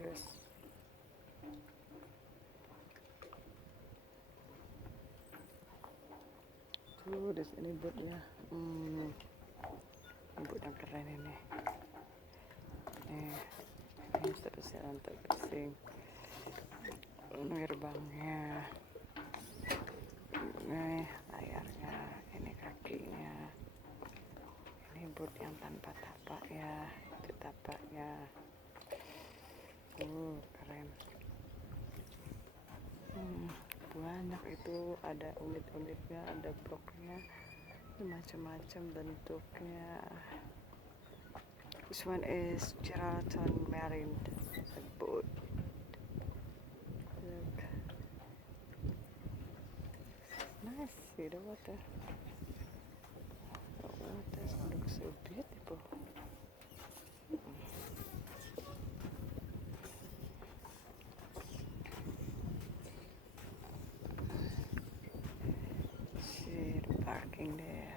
guys. Tuh di sini botnya. Bot yang keren ini. Ini spesial untuk fishing. Ini gerbangnya. Ini layarnya, ini kakinya. Ini bot yang tanpa tapak ya, itu tapaknya. Keren. Banyak itu, ada unit-unitnya, ada bloknya, macam-macam bentuknya. This one is Geraton Marine boat. Look. Nice, see the water. The water looks so beautiful. See the parking there.